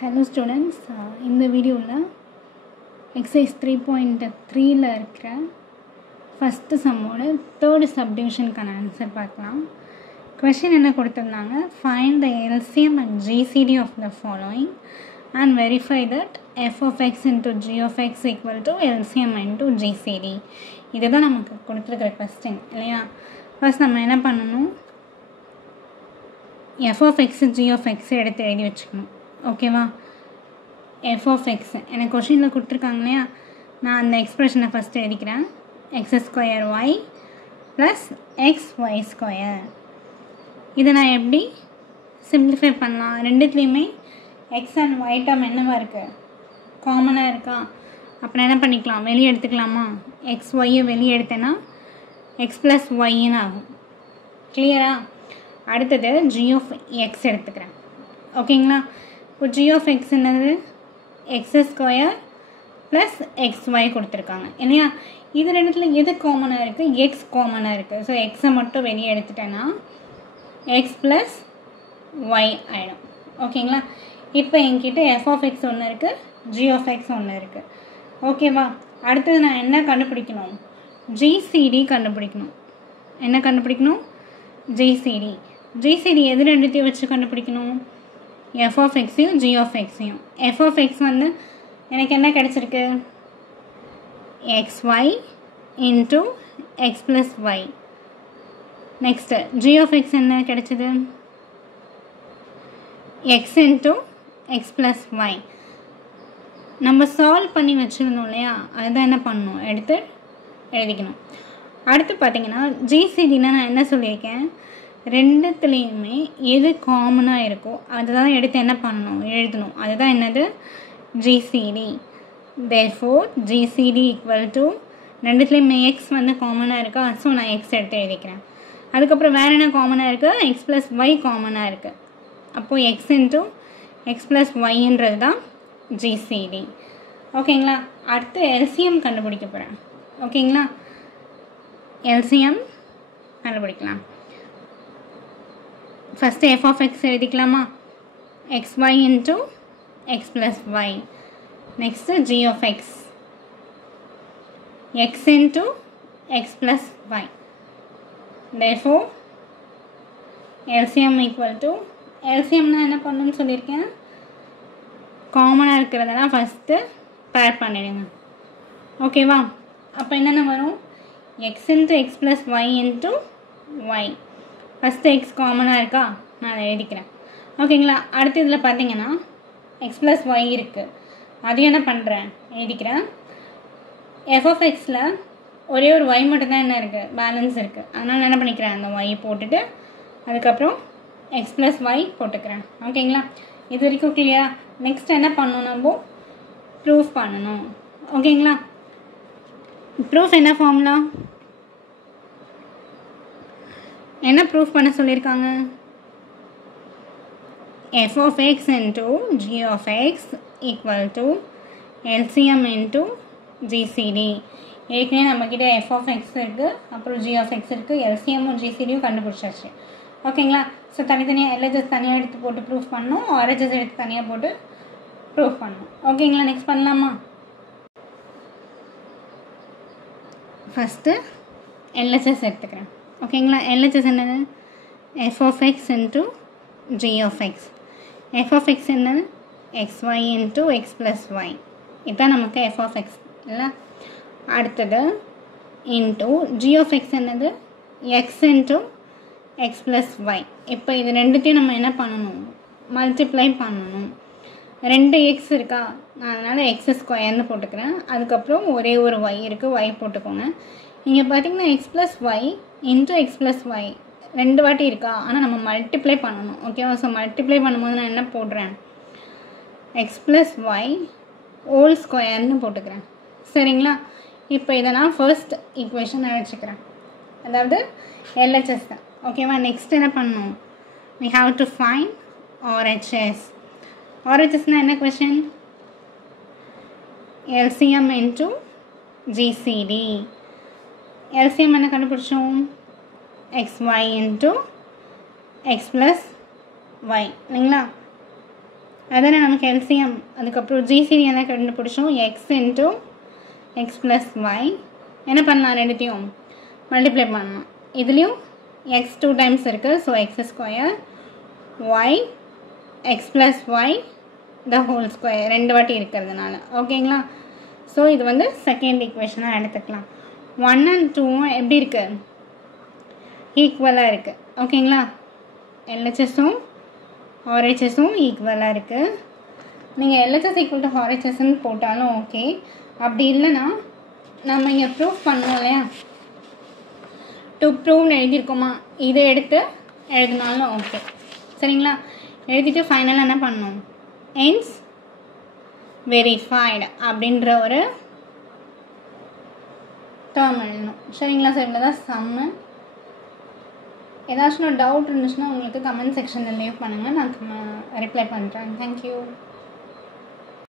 Hello students, இந்த வீடியோவில் exercise 3.3 இருக்கிற first sumோட third subdivisionக்கான ஆன்சர் பார்க்கலாம். question என்ன கொடுத்திருந்தாங்க, find the LCM and GCD of the following and verify that f of x into g of x equal to LCM into GCD. இதுதான் நமக்கு கொடுத்திருக்கிற question இல்லையா. ஃபர்ஸ்ட் நம்ம என்ன பண்ணணும், f of x g of x எடுத்து எழுதி வச்சுக்கணும். ஓகேவா. f of x எனக்கு கொஷினில் கொடுத்துருக்காங்க இல்லையா, நான் அந்த எக்ஸ்ப்ரெஷனை ஃபஸ்ட்டு எழுதிக்கிறேன். x square y plus X Y square. இதை நான் எப்படி சிம்பிளிஃபை பண்ணலாம், ரெண்டுத்துலேயுமே எக்ஸ் அண்ட் ஒய் டேர்ம் என்னவா இருக்குது, காமனாக இருக்கா. அப்புறம் என்ன பண்ணிக்கலாம், வெளியே எடுத்துக்கலாமா. எக்ஸ் ஒய்யை வெளியே எடுத்தேன்னா எக்ஸ் ப்ளஸ் ஒய்ன்னு ஆகும். கிளியரா. அடுத்தது g of x எடுத்துக்கிறேன். ஓகேங்களா. இப்போ g of x என்னது, X square plus X Y கொடுத்துருக்காங்க இல்லையா. இது ரெண்டுத்தில் எது காமனாக இருக்குது, எக்ஸ் காமனாக இருக்குது. ஸோ எக்ஸை மட்டும் வெளியே எடுத்துட்டேன்னா எக்ஸ் ப்ளஸ் ஒய் ஆகிடும். ஓகேங்களா. இப்போ என்கிட்ட எஃப் ஆஃப் எக்ஸ் ஒன்று இருக்குது, ஜி ஆஃப் எக்ஸ் ஒன்று இருக்குது. ஓகேவா. அடுத்தது நான் என்ன கண்டுபிடிக்கணும், ஜிசிடி கண்டுபிடிக்கணும். என்ன கண்டுபிடிக்கணும், ஜிசிடி. ஜிசிடி எது ரெண்டுத்தையும் வச்சு கண்டுபிடிக்கணும், எஃப் ஆஃப் எக்ஸையும் ஜி ஆஃப் எக்ஸையும். எஃப் ஆஃப் எக்ஸ் வந்து எனக்கு என்ன கிடச்சிருக்கு, x y into X plus y. Next g of x என்ன கிடச்சிது, x into X plus y. நம்ம சால்வ் பண்ணி வச்சுருந்தோம் இல்லையா, அதுதான் என்ன பண்ணணும், எடுத்து எழுதிக்கணும். அடுத்து பார்த்தீங்கன்னா ஜிசிடினா நான் என்ன சொல்லியிருக்கேன், ரெண்டுத்துலேயுமே எது காமனாக இருக்கோ அதுதான் எடுத்து என்ன பண்ணணும், எழுதணும். அதுதான் என்னது, GCD. Therefore GCD equal to, ரெண்டுத்துலேயுமே எக்ஸ் வந்து காமனாக இருக்கா, ஸோ நான் எக்ஸ் எடுத்து எழுதிக்கிறேன். அதுக்கப்புறம் வேறு என்ன காமனாக இருக்குது, எக்ஸ் ப்ளஸ் ஒய் காமனாக இருக்குது. அப்போது எக்ஸ் இன்ட்டு எக்ஸ் ப்ளஸ் ஒய்ன்றது தான் ஜிசிடி. ஓகேங்களா. அடுத்து எல்சிஎம் கண்டுபிடிக்க போகிறேன். ஓகேங்களா. எல்சிஎம் கண்டுபிடிக்கலாம். ஃபஸ்ட்டு எஃப் ஆஃப் எக்ஸ் எழுதிக்கலாமா, x y into X plus y. Next g of x, x into X plus y. Therefore LCM equal to, எல்சிஎம்னா என்ன பண்ணணும்னு சொல்லியிருக்கேன், காமனாக இருக்கிறதெல்லாம் ஃபஸ்ட்டு பேர் பண்ணிடுங்க. ஓகேவா. அப்போ என்னென்ன வரும், X into X plus Y into Y. First X காமனாக இருக்கா, நான் அதை எழுதிக்கிறேன். ஓகேங்களா. அடுத்து இதில் பார்த்தீங்கன்னா எக்ஸ் ப்ளஸ் ஒய் இருக்குது, அதையும் என்ன பண்ணுறேன், எழுதிக்கிறேன். எஃப் ஆஃப் எக்ஸில் ஒரே ஒரு ஒய் மட்டும்தான் என்ன இருக்குது, பேலன்ஸ் இருக்குது. அதனால் என்ன பண்ணிக்கிறேன், அந்த ஒய் போட்டுட்டு அதுக்கப்புறம் எக்ஸ் ப்ளஸ் ஒய் போட்டுக்கிறேன். ஓகேங்களா. இது வரைக்கும் கிளியரா. நெக்ஸ்ட் என்ன பண்ணணும், நம்ம ப்ரூஃப் பண்ணணும். ஓகேங்களா. ப்ரூஃப் என்ன ஃபார்முலா, என்ன ப்ரூஃப் பண்ண சொல்லியிருக்காங்க, F of X into G of X equal to LCM into GCD. ஏற்கனவே நம்மக்கிட்ட எஃப் ஆஃப் எக்ஸ் இருக்குது, அப்புறம் ஜி ஆஃப் எக்ஸ் இருக்குது, எல்சிஎம்மும் ஜிசிடியும் கண்டுபிடிச்சாச்சு. ஓகேங்களா. ஸோ தனித்தனியாக எல்ஹெச்எஸ் தனியாக எடுத்து போட்டு ப்ரூஃப் பண்ணணும், ஆர்ஹெச்எஸ் எடுத்து தனியாக போட்டு ப்ரூஃப் பண்ணணும். ஓகேங்களா. நெக்ஸ்ட் பண்ணலாமா. ஃபஸ்ட்டு எல்ஹெச்எஸ் எடுத்துக்கிறேன். ஓகேங்களா. எல்ஹெச்எஸ் என்னது, f of X into G of x. F of x என்னது, x y into X plus y. இதுதான் நமக்கு எஃப் ஆஃப் எக்ஸ் இல்லை. அடுத்தது இன்ட்டு ஜி ஆஃப் எக்ஸ் என்னது, x into X plus y. இப்போ இது ரெண்டுத்தையும் நம்ம என்ன பண்ணணும், மல்டிப்ளை பண்ணணும். ரெண்டு எக்ஸ் இருக்கா, நான் அதனால் எக்ஸ் ஸ்கொயர்னு போட்டுக்கிறேன். அதுக்கப்புறம் ஒரே ஒரு ஒய் இருக்குது, ஒய் போட்டுக்கோங்க. இங்கே பார்த்தீங்கன்னா X plus Y into X plus Y ரெண்டு வாட்டி இருக்கா, ஆனால் நம்ம மல்டிப்ளை பண்ணணும். ஓகேவா. ஸோ மல்டிப்ளை பண்ணும்போது நான் என்ன போடுறேன், எக்ஸ் ப்ளஸ் ஒய் ஹோல் ஸ்கொயர்னு போட்டுக்கிறேன். சரிங்களா. இப்போ இதை நான் ஃபர்ஸ்ட் ஈக்குவேஷன் அழைச்சிக்கிறேன், அதாவது எல்ஹெச்எஸ் தான். ஓகேவா. நெக்ஸ்ட் என்ன பண்ணணும், we have to find RHS. RHSனால் என்ன question, LCM into GCD. LCM என்ன கண்டுபிடிச்சோம், XY into X plus Y இல்லைங்களா. அதானே நமக்கு எல்சிஎம். அதுக்கப்புறம் ஜிசிடி என்ன கண்டுபிடிச்சோம், x into X plus y. என்ன பண்ணலாம், ரெண்டுத்தையும் மல்டிப்ளை பண்ணலாம். இதுலேயும் எக்ஸ் 2 டைம்ஸ் இருக்குது, so x square y x plus y the whole square 2 வாட்டி இருக்கிறதுனால. ஓகேங்களா? ஸோ இது வந்து செகண்ட் ஈக்குவேஷனாக எடுத்துக்கலாம். 1 and 2 எப்படி இருக்குது, ஈக்குவலாக இருக்குது. ஓகேங்களா? எல்ஹெச்எஸும் ஆர்ஹெச்எஸும் ஈக்குவலாக இருக்குது. நீங்கள் எல்ஹெச்எஸ் ஈக்குவல் டு ஆர்ஹெச்எஸ்ன்னு போட்டாலும் ஓகே. அப்படி இல்லைன்னா நம்ம இங்கே ப்ரூஃப் பண்ணோம் இல்லையா, டு ப்ரூவ்னு எழுதியிருக்கோமா, இதை எடுத்து எழுதினாலும் ஓகே. சரிங்களா? எழுதிட்டு ஃபைனலாக என்ன பண்ணணும், ஹென்ஸ் வெரிஃபைடு அப்படின்ற ஒரு டேர்ம் எழுதணும். சரிங்களா? சார் இவ்வளோ தான் சம்மு. ஏதாச்சும் டவுட் இருந்துச்சுன்னா உங்களுக்கு கமெண்ட் செக்ஷனில் லீவ் பண்ணுங்கள், நான் ரிப்ளை பண்ணுறேன். தேங்க்யூ.